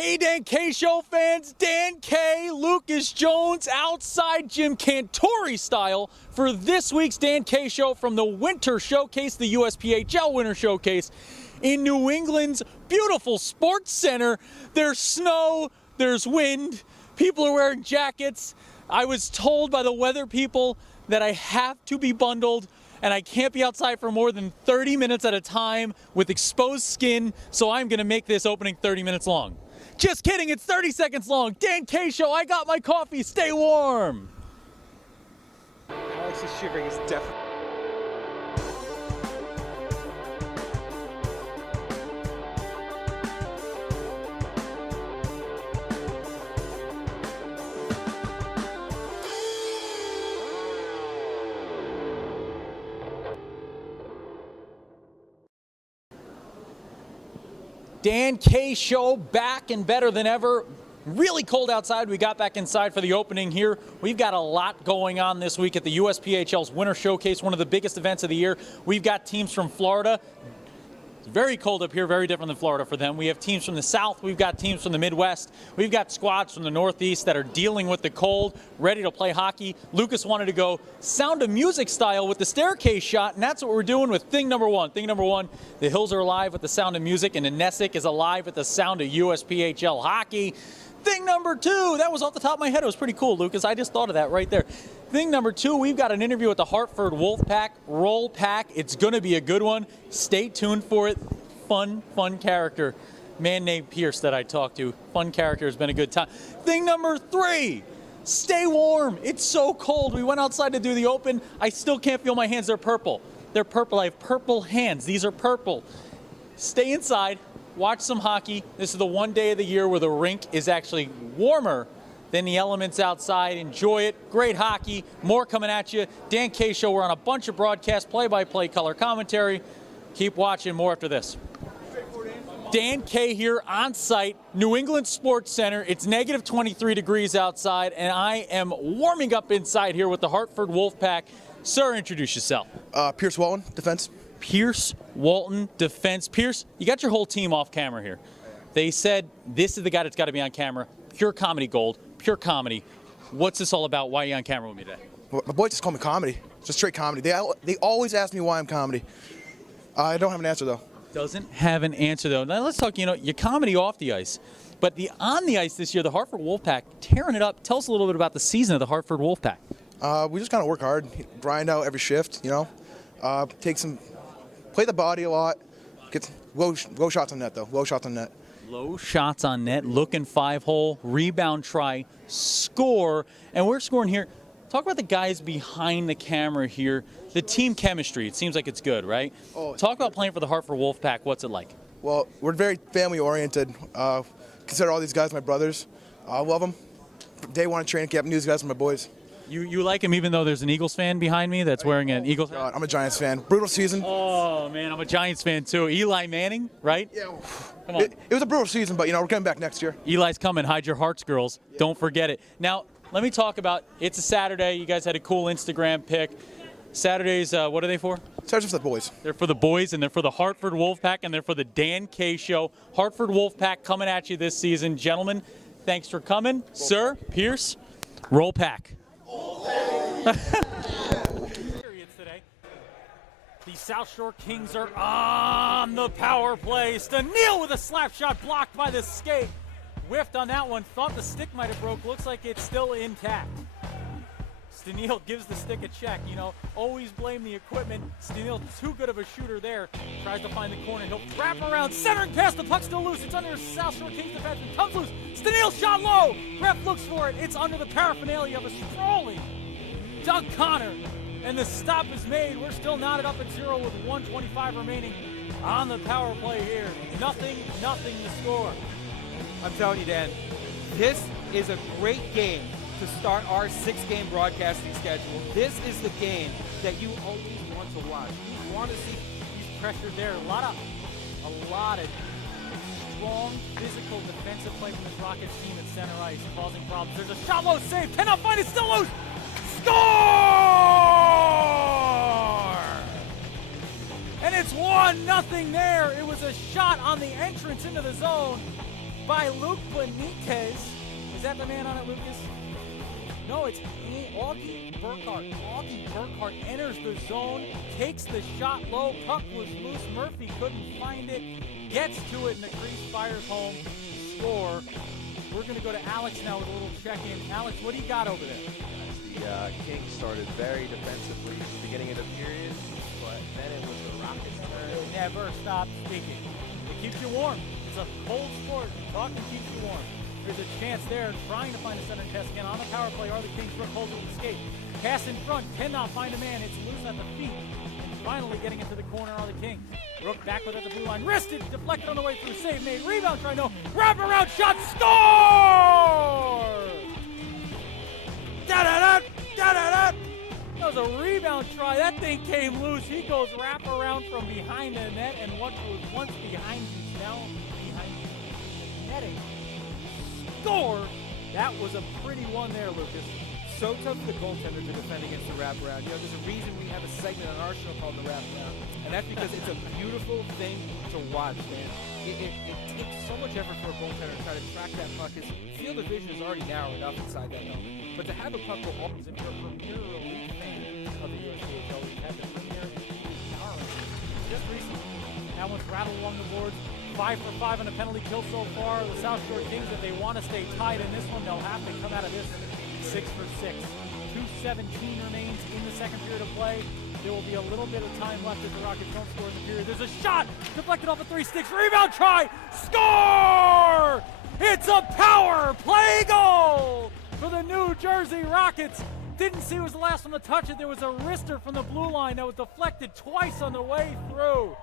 Hey, Dan K Show fans, Dan K, Lucas Jones, outside Jim Cantori style for this week's Dan K Show from the Winter Showcase, the USPHL Winter Showcase in New England's beautiful sports center. There's snow, there's wind, people are wearing jackets. I was told by the weather people that I have to be bundled and I can't be outside for more than 30 minutes at a time with exposed skin, so I'm gonna make this opening 30 minutes long. Just kidding, it's 30 seconds long. Dan K Show, I got my coffee, stay warm. Alex's shivering is definitely... Dan K Show back and better than ever. Really cold outside. We got back inside for the opening here. We've got a lot going on this week at the USPHL's Winter Showcase, one of the biggest events of the year. We've got teams from Florida. It's very cold up here, very different than Florida for them. We have teams from the South. We've got teams from the Midwest. We've got squads from the Northeast that are dealing with the cold, ready to play hockey. Lucas wanted to go Sound of Music style with the staircase shot, and that's what we're doing with thing number one. Thing number one, the Hills are alive with the Sound of Music, and Nessic is alive with the sound of USPHL hockey. Thing number two, that was off the top of my head. It was pretty cool, Lucas. I just thought of that right there. Thing number two, we've got an interview with the Hartford Wolfpack. Roll Pack. It's going to be a good one. Stay tuned for it. Fun character. Man named Pierce that I talked to. Fun character. Has been a good time. Thing number three, stay warm. It's so cold. We went outside to do the open. I still can't feel my hands. They're purple. They're purple. I have purple hands. These are purple. Stay inside. Watch some hockey. This is the one day of the year where the rink is actually warmer than the elements outside. Enjoy it. Great hockey. More coming at you. Dan K Show. We're on a bunch of broadcasts, play-by-play, color commentary. Keep watching. More after this. Dan K here on site, New England Sports Center. It's negative 23 degrees outside, and I am warming up inside here with the Hartford Wolfpack. Sir, introduce yourself. Pierce Walton, defense. Pierce Walton, defense. Pierce, you got your whole team off camera here. They said this is the guy that's got to be on camera. Pure comedy gold, pure comedy. What's this all about? Why are you on camera with me today? Well, my boys just call me comedy. Just straight comedy. They always ask me why I'm comedy. I don't have an answer, though. Doesn't have an answer, though. Now let's talk, your comedy off the ice. But on the ice this year, the Hartford Wolfpack, tearing it up. Tell us a little bit about the season of the Hartford Wolfpack. We just kind of work hard, grind out every shift, play the body a lot, get low shots on net, though. Low shots on net. Low shots on net, looking 5-hole, rebound try, score. And we're scoring here. Talk about the guys behind the camera here. The team chemistry, it seems like it's good, right? Talk about playing for the Hartford Wolfpack. What's it like? Well, we're very family-oriented. Consider all these guys my brothers. I love them. Day one of training camp, these guys are my boys. You like him even though there's an Eagles fan behind me that's wearing an Eagles hat? I'm a Giants fan. Brutal season. Oh, man, I'm a Giants fan, too. Eli Manning, right? Yeah. Come on. It was a brutal season, but, we're coming back next year. Eli's coming. Hide your hearts, girls. Yeah. Don't forget it. Now, let me talk about, it's a Saturday. You guys had a cool Instagram pic. Saturdays, what are they for? Saturdays for the boys. They're for the boys, and they're for the Hartford Wolfpack, and they're for the Dan K Show. Hartford Wolfpack coming at you this season. Gentlemen, thanks for coming. Sir, Pierce, roll pack. Today. The South Shore Kings are on the power play. Staniel with a slap shot blocked by the skate. Whiffed on that one. Thought the stick might have broke. Looks like it's still intact. Staniel gives the stick a check. Always blame the equipment. Staniel too good of a shooter there. Tries to find the corner. He'll wrap around center and pass. The puck's still loose. It's under South Shore Kings defense. It comes loose. Staniel shot low. Ref looks for it. It's under the paraphernalia of a sprawling Doug Connor. And the stop is made. We're still knotted up at 0 with 1:25 remaining on the power play here. Nothing to score. I'm telling you, Dan, this is a great game to start our 6-game broadcasting schedule. This is the game that you always want to watch. You want to see these pressures there. A lot of strong physical defensive play from this Rockets team at center ice, causing problems. There's a shot low save. Cannot find it. Still loose. Score! And it's 1-0 there. It was a shot on the entrance into the zone. by Luke Benitez. Is that the man on it, Lucas? No, it's Augie Burkhart. Augie Burkhart enters the zone, takes the shot low, puck was loose, Murphy couldn't find it, gets to it, and the crease fires home, score. We're going to go to Alex now with a little check-in. Alex, what do you got over there? The Kings started very defensively at the beginning of the period, but then it was the Rockets' turn. It never stops speaking. It keeps you warm. It's a cold sport. Talking keeps you warm. There's a chance there, trying to find a center test again. On the power play are the Kings. Brooke holds it with the skate. Pass in front, cannot find a man. It's loose at the feet. And finally getting into the corner are the Kings. Brooke backward at the blue line. Wristed, deflected on the way through. Save made. Rebound try, no. Wrap around shot. Score! Da-da-da! Da-da-da! That was a rebound try. That thing came loose. He goes wrap around from behind the net, and what was once behind you is now behind the netting. Score! That was a pretty one there, Lucas. So tough for the goaltender to defend against the wraparound. You know, there's a reason we have a segment on our show called the wraparound, and that's because it's a beautiful thing to watch, man. It takes so much effort for a goaltender to try to track that puck. His field of vision is already narrow enough inside that element, but to have a puck go off, If you're a premier elite fan of the USPHL, we've had the premier power just recently. That one's rattled along the boards. 5 for 5 on a penalty kill so far. The South Shore Kings, if they want to stay tied in this one, they'll have to come out of this 6 for 6. 2:17 remains in the second period of play. There will be a little bit of time left if the Rockets don't score in the period. There's a shot deflected off of 3 sticks. Rebound try. Score! It's a power play goal for the New Jersey Rockets. Didn't see who was the last one to touch it. There was a wrister from the blue line that was deflected twice on the way through.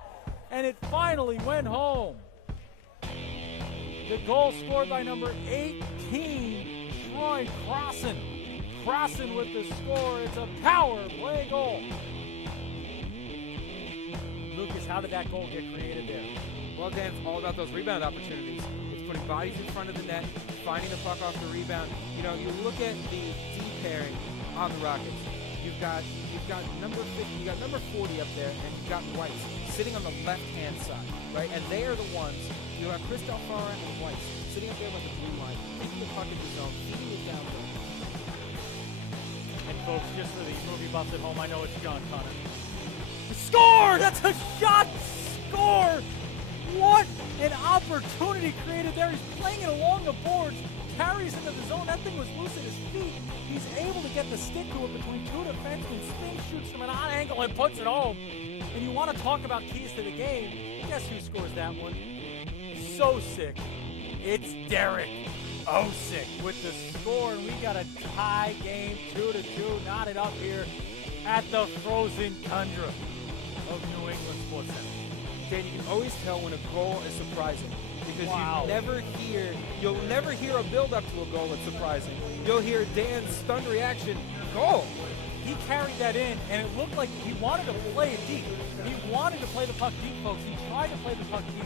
And it finally went home. The goal scored by number 18, Troy Crossan. Crossan with the score. It's a power play goal. Lucas, how did that goal get created there? well, Dan, it's all about those rebound opportunities. It's putting bodies in front of the net, finding the puck off the rebound. You know, you look at the D pairing on the Rockets. You've got number 50, you got number 40 up there, and you've got Weiss sitting on the left-hand side, right? And they are the ones. You have Chris Delfara and Weiss sitting up there with the blue line, taking the puck in the zone, feeding it down low. And folks, just for the movie buffs at home, I know it's John Connor. Score! That's a shot! Score! What an opportunity created there. He's playing it along the boards, carries into the zone. That thing was loose at his feet. He's able to get the stick to it between two defensemen, spin shoots from an odd angle and puts it home. And you want to talk about keys to the game. Guess who scores that one? So sick. It's Derek Osick with the score, and we got a tie game, 2-2, knotted up here at the frozen tundra of New England Sports Center. Dan, you can always tell when a goal is surprising because you'll never hear a build-up to a goal that's surprising. You'll hear Dan's stunned reaction, goal. He carried that in, and it looked like he wanted to play it deep. He wanted to play the puck deep, folks. He tried to play the puck deep.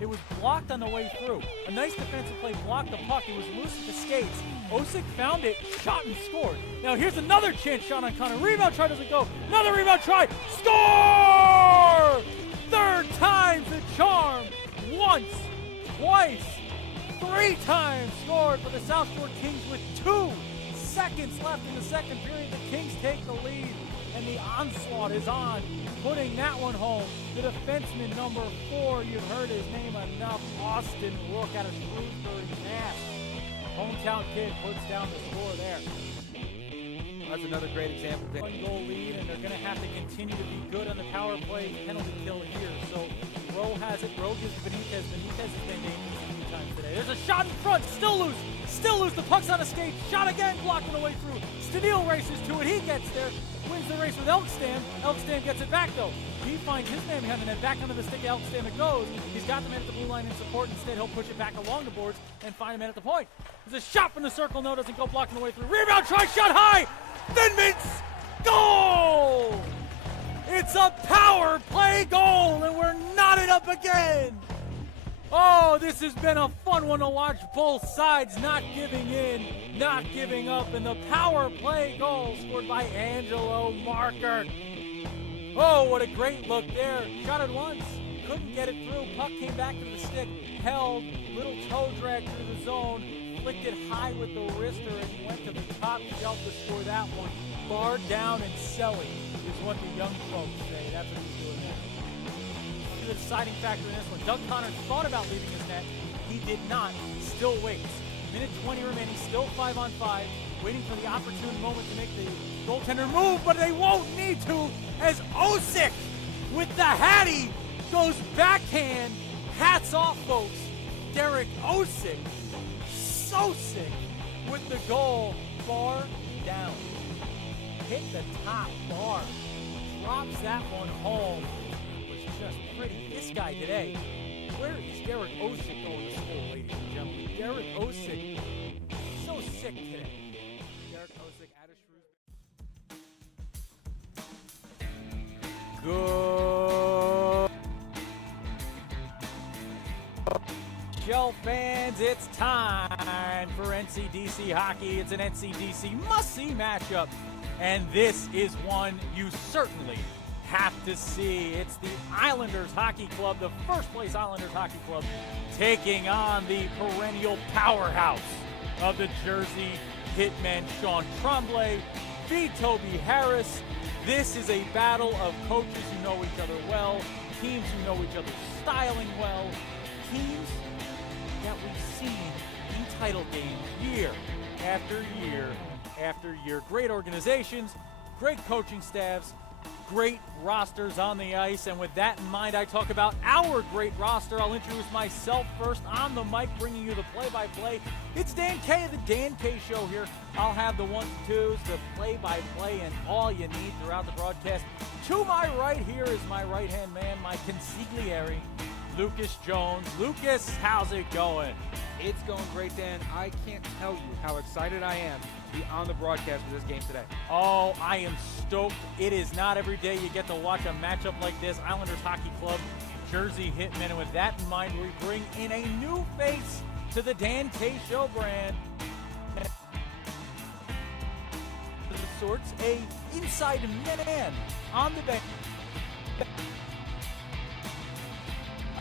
It was blocked on the way through. A nice defensive play blocked the puck. It was loose at the skates. Osick found it, shot and scored. Now here's another chance shot on Connor. Rebound try doesn't go. Another rebound try. Score! Third time's the charm. Once, twice, 3 times scored for the South Shore Kings with 2 seconds left in the second period. The Kings take the lead, and the onslaught is on, putting that one home. The defenseman number 4, you've heard his name enough, Austin Rook out of Shrewsbury, Mass. Hometown kid puts down the score there. That's another great example. Dan. 1-goal lead, and they're going to have to continue to be good on the power play penalty kill here. So Rowe has it. Rowe gives Benitez. Benitez has been dangerous a few times today. There's a shot in front. Still loose. Still loose. The puck's on a skate. Shot again. Blocked on the way through. Stadil races to it. He gets there. Wins the race with Elkstam. Elkstam gets it back, though. He finds his man behind the net. Back under the stick of Elkstam it goes. He's got the man at the blue line in support. Instead, he'll push it back along the boards and find a man at the point. There's a shot from the circle. No, doesn't go, blocking the way through. Rebound try. Shot high. Thinmans. Goal! It's a power play goal, and we're knotted up again. Oh, this has been a fun one to watch. Both sides not giving in, not giving up, and the power play goal scored by Angelo Marker. Oh, what a great look there. Shot it once, couldn't get it through. Puck came back to the stick, held, little toe drag through the zone, flicked it high with the wrister and went to the top shelf to score that one. Bar down and selling is what the young folks say. That's what he's doing there. The deciding factor in this one. Doug Connors thought about leaving his net. He did not. Still waits. Minute 20 remaining. Still 5-on-5. Waiting for the opportune moment to make the goaltender move, but they won't need to as Osick with the hattie goes backhand. Hats off, folks. Derek Osick. So sick with the goal. Bar down. Hit the top bar. Drops that one home. It was just pretty. This guy today, where is Derek Osick going to school, ladies and gentlemen? Derek Osick, so sick today. Derek Osick out of Shrewsbury. Good. Shell fans, it's time for NCDC hockey. It's an NCDC must-see matchup, and this is one you certainly have to see. It's the Islanders Hockey Club, the first-place Islanders Hockey Club, taking on the perennial powerhouse of the Jersey Hitmen, Sean Tremblay, v. Toby Harris. This is a battle of coaches who know each other well, teams who know each other's styling well, teams that we've seen in title games year after year after year. Great organizations, great coaching staffs, great rosters on the ice, and with that in mind, I talk about our great roster. I'll introduce myself first on the mic, bringing you the play-by-play. It's Dan K of the Dan K Show here. I'll have the ones and twos, the play-by-play, and all you need throughout the broadcast. To my right here is my right-hand man, my consigliere, Lucas Jones. Lucas, how's it going? It's going great, Dan. I can't tell you how excited I am to be on the broadcast for this game today. Oh, I am stoked. It is not every day you get to watch a matchup like this. Islanders Hockey Club, Jersey Hitmen. And with that in mind, we bring in a new face to the Dan K Show brand. Sorts, a inside man on the bench.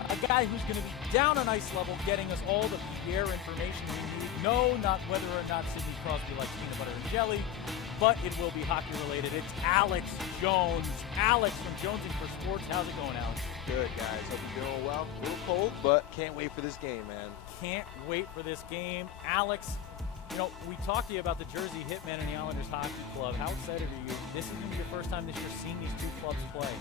A guy who's going to be down on ice level, getting us all the Pierre information we need. No, not whether or not Sidney Crosby likes peanut butter and jelly, but it will be hockey related. It's Alex Jones. Alex from Jonesing for Sports. How's it going, Alex? Good, guys. Hope you're doing well. A little cold, but can't wait for this game, man. Can't wait for this game. Alex, you know, we talked to you about the Jersey Hitmen and the Islanders Hockey Club. How excited are you? This is going to be your first time this year seeing these two clubs play.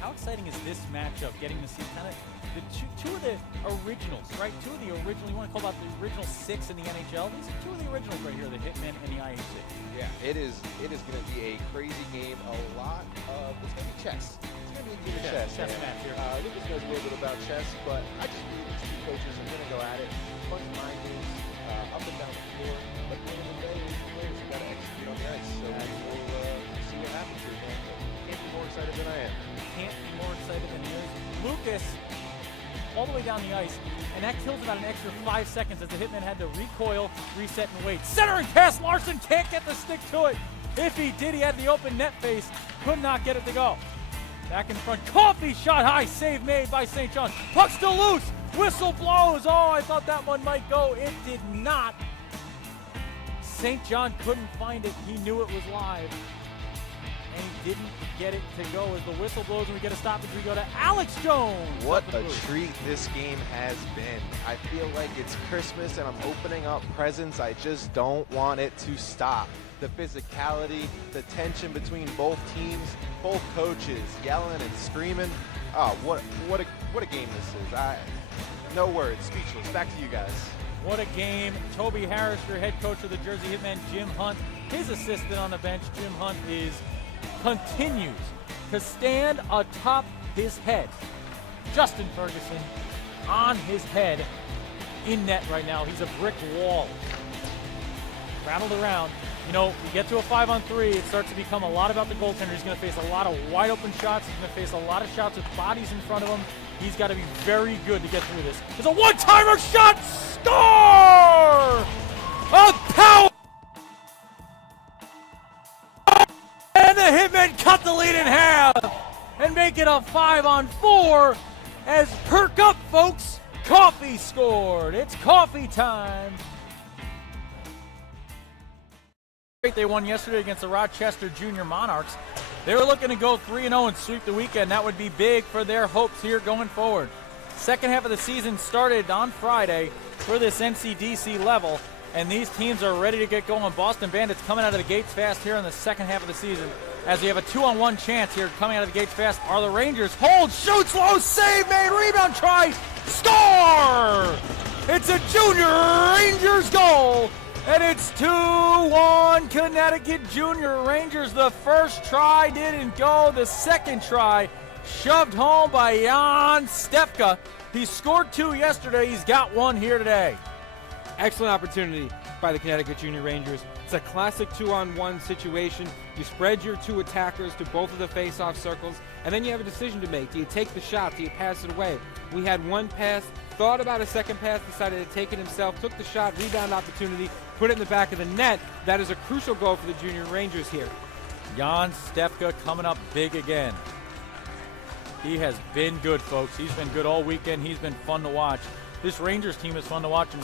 How exciting is this matchup, getting to see kind of the two of the originals, right? Two of the original, you want to call about the original six in the NHL? These are two of the originals right here, the Hitmen and the IHC. Yeah, it is going to be a crazy game. It's going to be chess. It's going to be a game of chess match here. Lucas knows a little bit about chess, but I just believe these two coaches are going to go at it. Punch mind games, up and down the floor. But at the end of the day, these players have got to execute on the ice. So we'll see what happens here, man. Can't be more excited than I am. Can't be more excited than he is. Lucas, all the way down the ice, and that kills about an extra 5 seconds as the Hitmen had to recoil, reset, and wait. Center and pass, Larson can't get the stick to it. If he did, he had the open net face, could not get it to go. Back in front, Coffee shot high, save made by St. John. Puck still loose, whistle blows. Oh, I thought that one might go. It did not. St. John couldn't find it. He knew it was live, and he didn't get it to go as the whistle blows and we get a stoppage. We go to Alex Jones. What a treat this game has been. I feel like it's Christmas and I'm opening up presents. I just don't want it to stop. The physicality, the tension between both teams, both coaches yelling and screaming. Oh, what a game this is. No words, speechless. Back to you guys. What a game. Toby Harris, your head coach of the Jersey Hitmen, Jim Hunt, his assistant on the bench. Jim Hunt continues to stand atop his head. Justin Ferguson on his head in net right now. He's a brick wall. Rattled around. You know, we get to a 5-on-3, it starts to become a lot about the goaltender. He's going to face a lot of wide open shots. He's going to face a lot of shots with bodies in front of him. He's got to be very good to get through this. There's a one-timer shot! Score! A power! And the Hitmen cut the lead in half and make it a 5-on-4. as perk up, folks. Coffee scored. It's coffee time. They won yesterday against the Rochester Junior Monarchs. They were looking to go 3-0 and sweep the weekend. That would be big for their hopes here going forward. Second half of the season started on Friday for this NCDC level, and these teams are ready to get going. Boston Bandits coming out of the gates fast here in the second half of the season, as we have a 2-on-1 chance here coming out of the gates fast are the Rangers. Hold, shoots low, save made, rebound try, score! It's a Junior Rangers goal, and it's 2-1 Connecticut Junior Rangers. The first try didn't go, the second try shoved home by Jan Stefka. He scored 2 yesterday, he's got 1 here today. Excellent opportunity by the Connecticut Junior Rangers. It's a classic 2-on-1 situation. You spread your 2 attackers to both of the face-off circles, and then you have a decision to make. Do you take the shot? Do you pass it away? We had 1 pass, thought about a second pass, decided to take it himself, took the shot, rebound opportunity, put it in the back of the net. That is a crucial goal for the Junior Rangers here. Jan Stefka coming up big again. He has been good, folks. He's been good all weekend. He's been fun to watch. This Rangers team is fun to watch. And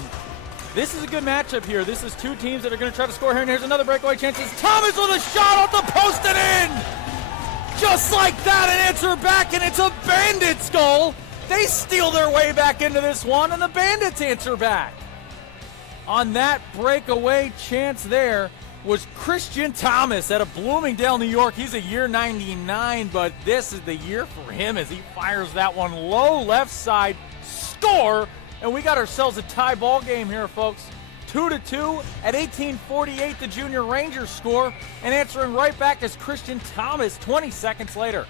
this is a good matchup here. This is 2 teams that are going to try to score here. And here's another breakaway chance. It's Thomas with a shot off the post and in! Just like that, an answer back, and it's a Bandits goal. They steal their way back into this one, and the Bandits answer back. On that breakaway chance there was Christian Thomas out of Bloomingdale, New York. He's a year 99, but this is the year for him as he fires that one low left side. Score! And we got ourselves a tie ball game here, folks. 2-2 at 18:48, the Junior Rangers score, and answering right back is Christian Thomas 20 seconds later.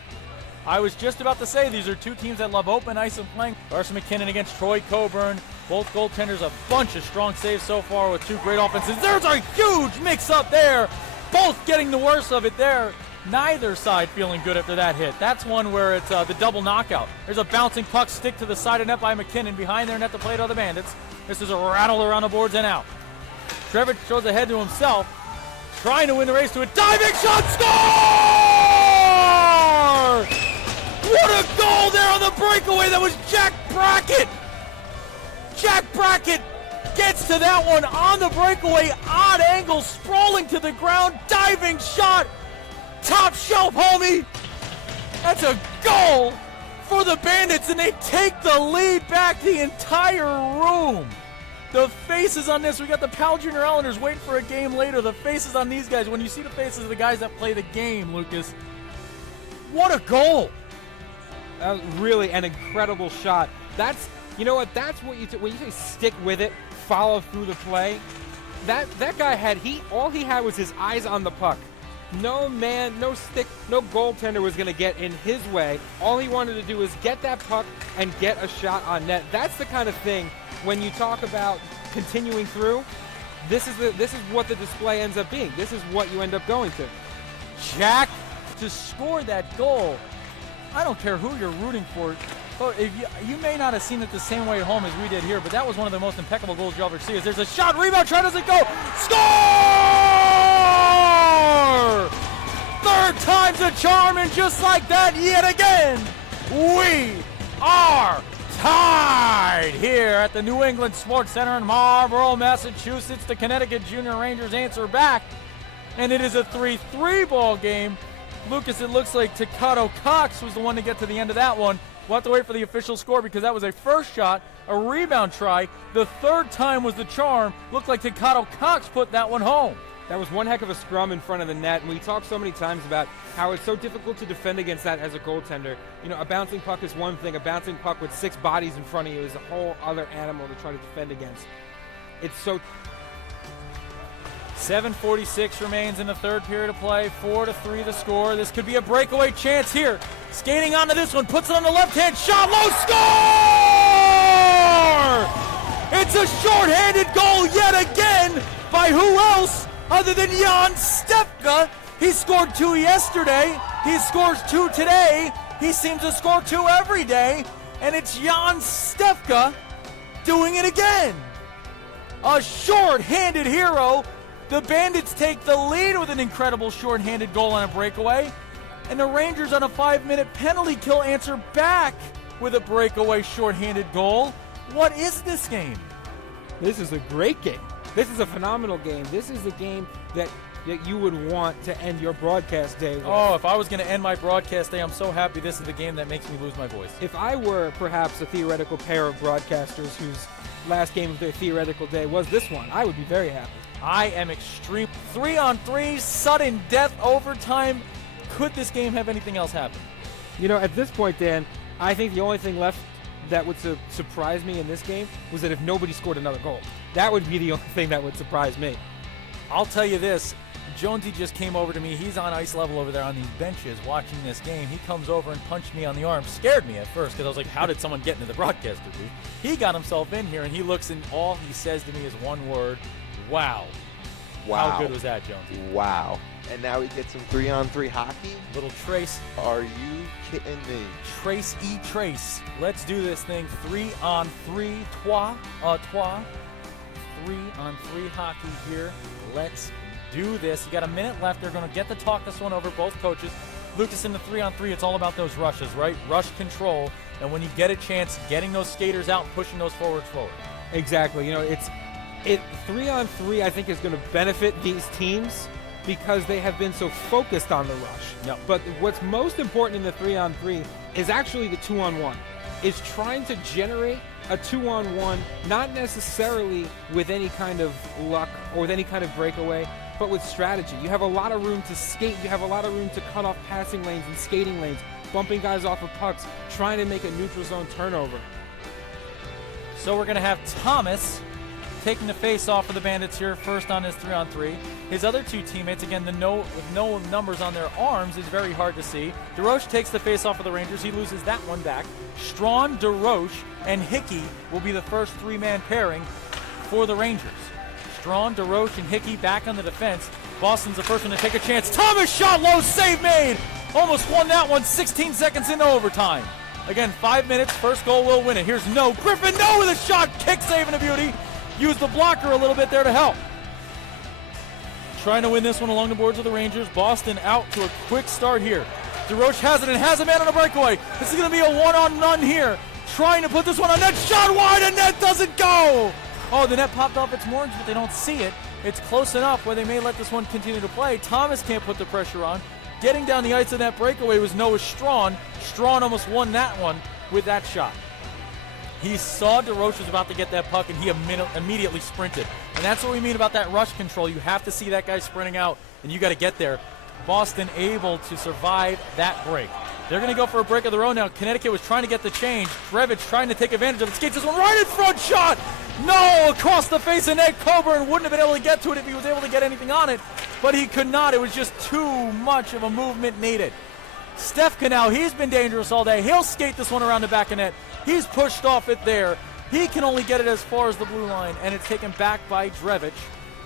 I was just about to say these are 2 teams that love open ice and playing. Larson McKinnon against Troy Coburn. Both goaltenders a bunch of strong saves so far with 2 great offenses. There's a huge mix-up there. Both getting the worst of it there. Neither side feeling good after that hit. That's one where it's the double knockout. There's a bouncing puck stick to the side of net by McKinnon. Behind their net to play to the Bandits. This is a rattle around the boards and out. Trevor throws ahead to himself. Trying to win the race to a diving shot. Score! What a goal there on the breakaway. That was Jack Brackett. Jack Brackett gets to that one on the breakaway. Odd angle, sprawling to the ground. Diving shot. Top shelf, homie. That's a goal for the Bandits, and they take the lead back the entire room. The faces on this, we got the Powell Junior Islanders waiting for a game later. The faces on these guys, when you see the faces of the guys that play the game, Lucas, what a goal. That was really an incredible shot. That's, you know what, that's what when you say stick with it, follow through the play, that guy had, all he had was his eyes on the puck. No man, no stick, no goaltender was going to get in his way. All he wanted to do was get that puck and get a shot on net. That's the kind of thing when you talk about continuing through. This is what the display ends up being. This is what you end up going to. Jack to score that goal. I don't care who you're rooting for. But if you may not have seen it the same way at home as we did here, but that was one of the most impeccable goals you'll ever see. As there's a shot, rebound, try doesn't go. Score! Third time's a charm, and just like that, yet again, we are tied here at the New England Sports Center in Marlborough, Massachusetts. The Connecticut Junior Rangers answer back, and it is a 3-3 ball game. Lucas, it looks like Takato Cox was the one to get to the end of that one. We'll have to wait for the official score because that was a first shot, a rebound try. The third time was the charm. Looked like Takato Cox put that one home. That was one heck of a scrum in front of the net, and we talked so many times about how it's so difficult to defend against that as a goaltender. You know, a bouncing puck is one thing. A bouncing puck with 6 bodies in front of you is a whole other animal to try to defend against. It's so... 7:46 remains in the third period of play. 4-3 the score. This could be a breakaway chance here. Skating onto this one, puts it on the left-hand shot. Low score! It's a short-handed goal yet again by who else other than Jan Stefka. He scored 2 yesterday. He scores 2 today. He seems to score 2 every day. And it's Jan Stefka doing it again. A short-handed hero. The Bandits take the lead with an incredible short-handed goal on a breakaway. And the Rangers on a 5-minute penalty kill answer back with a breakaway shorthanded goal. What is this game? This is a great game. This is a phenomenal game. This is the game that you would want to end your broadcast day with. Oh, if I was going to end my broadcast day, I'm so happy this is the game that makes me lose my voice. If I were perhaps a theoretical pair of broadcasters whose last game of their theoretical day was this one, I would be very happy. I am extreme. 3-on-3, sudden death, overtime. Could this game have anything else happen? You know, at this point, Dan, I think the only thing left that would surprise me in this game was that if nobody scored another goal. That would be the only thing that would surprise me. I'll tell you this. Jonesy just came over to me. He's on ice level over there on these benches watching this game. He comes over and punched me on the arm. Scared me at first because I was like, how did someone get into the broadcaster booth? He got himself in here, and he looks, and all he says to me is one word, wow. Wow. How good was that, Jonesy? Wow. And now we get some 3-on-3 hockey? Little Trace. Are you kidding me? Trace E. Trace. Let's do this thing. 3-on-3, trois. 3-on-3 hockey here. Let's do this. You got a minute left. They're going to get to talk this one over, both coaches. Lucas, in the 3-on-3, it's all about those rushes, right? Rush control. And when you get a chance, getting those skaters out and pushing those forwards forward. Exactly. You know, 3-on-3, I think, is going to benefit these teams because they have been so focused on the rush. Yep. But what's most important in the 3-on-3 is actually the 2-on-1. Is trying to generate a 2-on-1, not necessarily with any kind of luck or with any kind of breakaway, but with strategy. You have a lot of room to skate. You have a lot of room to cut off passing lanes and skating lanes, bumping guys off of pucks, trying to make a neutral zone turnover. So we're going to have Thomas taking the face off for the Bandits here, first on his 3-on-3. His other two teammates, again, with no numbers on their arms is very hard to see. DeRoche takes the face off for the Rangers. He loses that one back. Strawn, DeRoche, and Hickey will be the first three-man pairing for the Rangers. Strawn, DeRoche, and Hickey back on the defense. Boston's the first one to take a chance. Thomas shot low, save made! Almost won that one 16 seconds into overtime. Again, 5 minutes, first goal will win it. Here's No. Griffin, No with a shot, kick save and a beauty. Use the blocker a little bit there to help. Trying to win this one along the boards of the Rangers. Boston out to a quick start here. DeRoche has it and has a man on a breakaway. This is going to be a one-on-none here. Trying to put this one on net. Shot wide and net doesn't go. Oh, the net popped off its moorings, but they don't see it. It's close enough where they may let this one continue to play. Thomas can't put the pressure on. Getting down the ice in that breakaway was Noah Strawn. Strawn almost won that one with that shot. He saw DeRoche was about to get that puck, and he immediately sprinted. And that's what we mean about that rush control. You have to see that guy sprinting out, and you got to get there. Boston able to survive that break. They're going to go for a break of their own now. Connecticut was trying to get the change. Drevich trying to take advantage of it. Skates this one right in front. Shot! No! Across the face of Ned Coburn. Wouldn't have been able to get to it if he was able to get anything on it. But he could not. It was just too much of a movement needed. Steph Canal, he's been dangerous all day. He'll skate this one around the back of net. He's pushed off it there. He can only get it as far as the blue line, and it's taken back by Drevich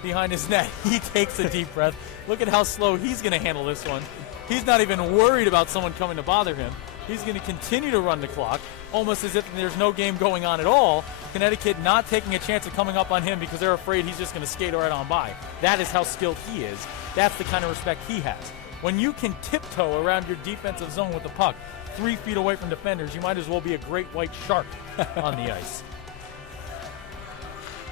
behind his net. He takes a deep breath. Look at how slow he's going to handle this one. He's not even worried about someone coming to bother him. He's going to continue to run the clock, almost as if there's no game going on at all. Connecticut not taking a chance of coming up on him because they're afraid he's just going to skate right on by. That is how skilled he is. That's the kind of respect he has. When you can tiptoe around your defensive zone with the puck 3 feet away from defenders, you might as well be a great white shark on the ice.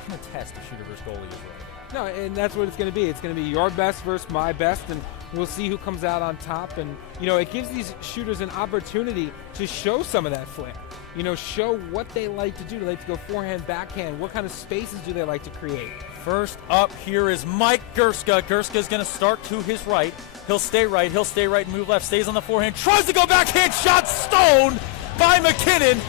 I'm going to test the shooter versus goalie as well. No, and that's what it's going to be. It's going to be your best versus my best, and we'll see who comes out on top. And, you know, it gives these shooters an opportunity to show some of that flair. You know, show what they like to do. They like to go forehand, backhand. What kind of spaces do they like to create? First up here is Mike Gerska. Gerska's going to start to his right. He'll stay right and move left. Stays on the forehand. Tries to go backhand. Shot stoned by McKinnon.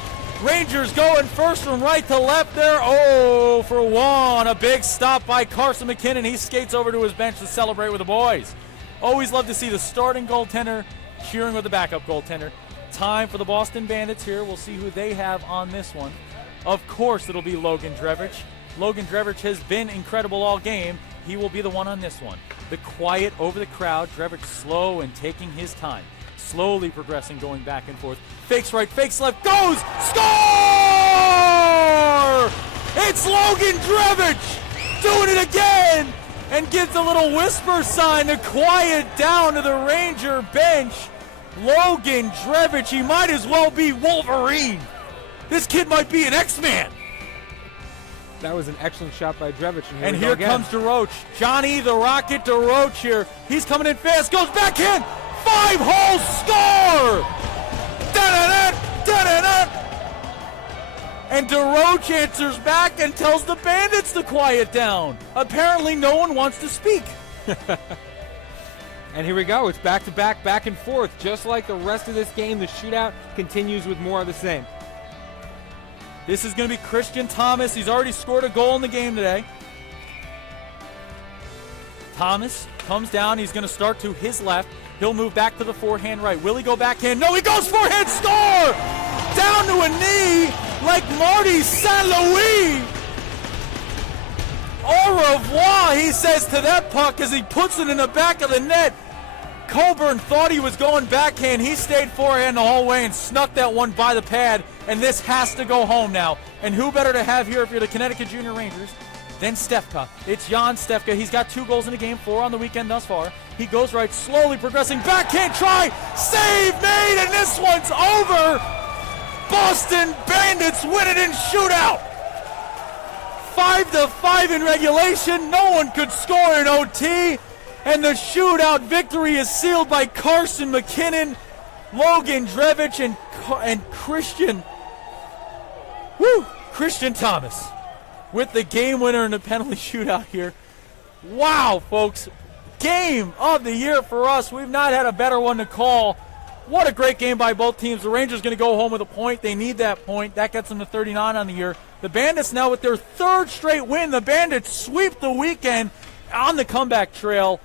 Rangers going first from right to left there. Oh, for one. A big stop by Carson McKinnon. He skates over to his bench to celebrate with the boys. Always love to see the starting goaltender cheering with the backup goaltender. Time for the Boston Bandits here. We'll see who they have on this one. Of course, it'll be Logan Drevich. Logan Drevich has been incredible all game. He will be the one on this one. The quiet over the crowd. Drevich slow and taking his time. Slowly progressing, going back and forth. Fakes right, fakes left, goes! Score! It's Logan Drevich doing it again! And gives a little whisper sign to quiet down to the Ranger bench. Logan Drevich, he might as well be Wolverine. This kid might be an X-Man. That was an excellent shot by Drevich. And here comes DeRoche. Johnny the Rocket DeRoche here. He's coming in fast, goes backhand. 5-hole score! Da-da-da, da-da-da. And DeRoche answers back and tells the Bandits to quiet down. Apparently no one wants to speak. And here we go. It's back-to-back, back and forth. Just like the rest of this game, the shootout continues with more of the same. This is going to be Christian Thomas. He's already scored a goal in the game today. Thomas comes down. He's going to start to his left. He'll move back to the forehand right. Will he go backhand? No, he goes forehand, score! Down to a knee like Marty St. Louis. Au revoir, he says to that puck as he puts it in the back of the net. Coburn thought he was going backhand. He stayed forehand the whole way and snuck that one by the pad. And this has to go home now. And who better to have here if you're the Connecticut Junior Rangers than Stefka. It's Jan Stefka. He's got 2 goals in the game, 4 on the weekend thus far. He goes right, slowly progressing. Backhand try. Save made, and this one's over. Boston Bandits win it in shootout. 5-5 in regulation. No one could score in OT. And the shootout victory is sealed by Carson McKinnon, Logan Drevich, and Christian Thomas with the game winner in the penalty shootout here. Wow, folks. Game of the year for us. We've not had a better one to call. What a great game by both teams. The Rangers going to go home with a point. They need that point. That gets them to 39 on the year. The Bandits now with their 3rd straight win. The Bandits sweep the weekend on the comeback trail.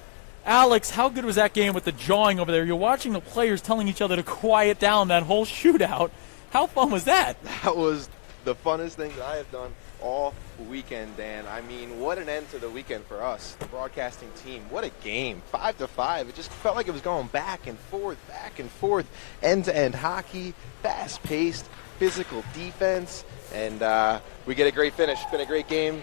Alex, how good was that game with the jawing over there? You're watching the players telling each other to quiet down that whole shootout. How fun was that? That was the funnest thing that I have done all weekend, Dan. I mean, what an end to the weekend for us, the broadcasting team. What a game, 5-5. It just felt like it was going back and forth, end-to-end hockey, fast-paced, physical defense, and we get a great finish. It's been a great game.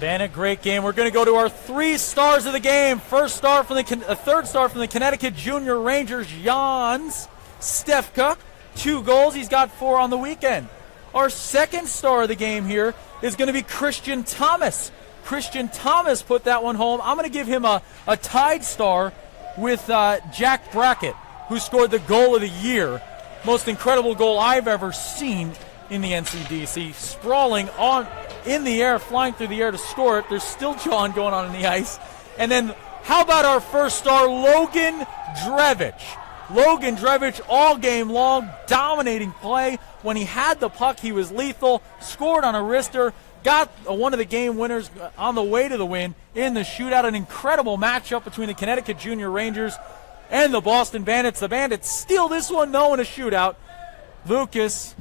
Been a great game. We're going to go to our 3 stars of the game. Third star from the Connecticut Junior Rangers, Jans Stefka. 2 goals. He's got 4 on the weekend. Our 2nd star of the game here is going to be Christian Thomas. Christian Thomas put that one home. I'm going to give him a tied star with Jack Brackett, who scored the goal of the year. Most incredible goal I've ever seen in the NCDC. Sprawling on in the air, flying through the air to score it. There's still jawing going on in the ice. And then how about our 1st star, Logan Drevich? Logan Drevich all game long, dominating play. When he had the puck, he was lethal, scored on a wrister, got one of the game winners on the way to the win in the shootout. An incredible matchup between the Connecticut Junior Rangers and the Boston Bandits. The Bandits steal this one, though, in a shootout. Lucas,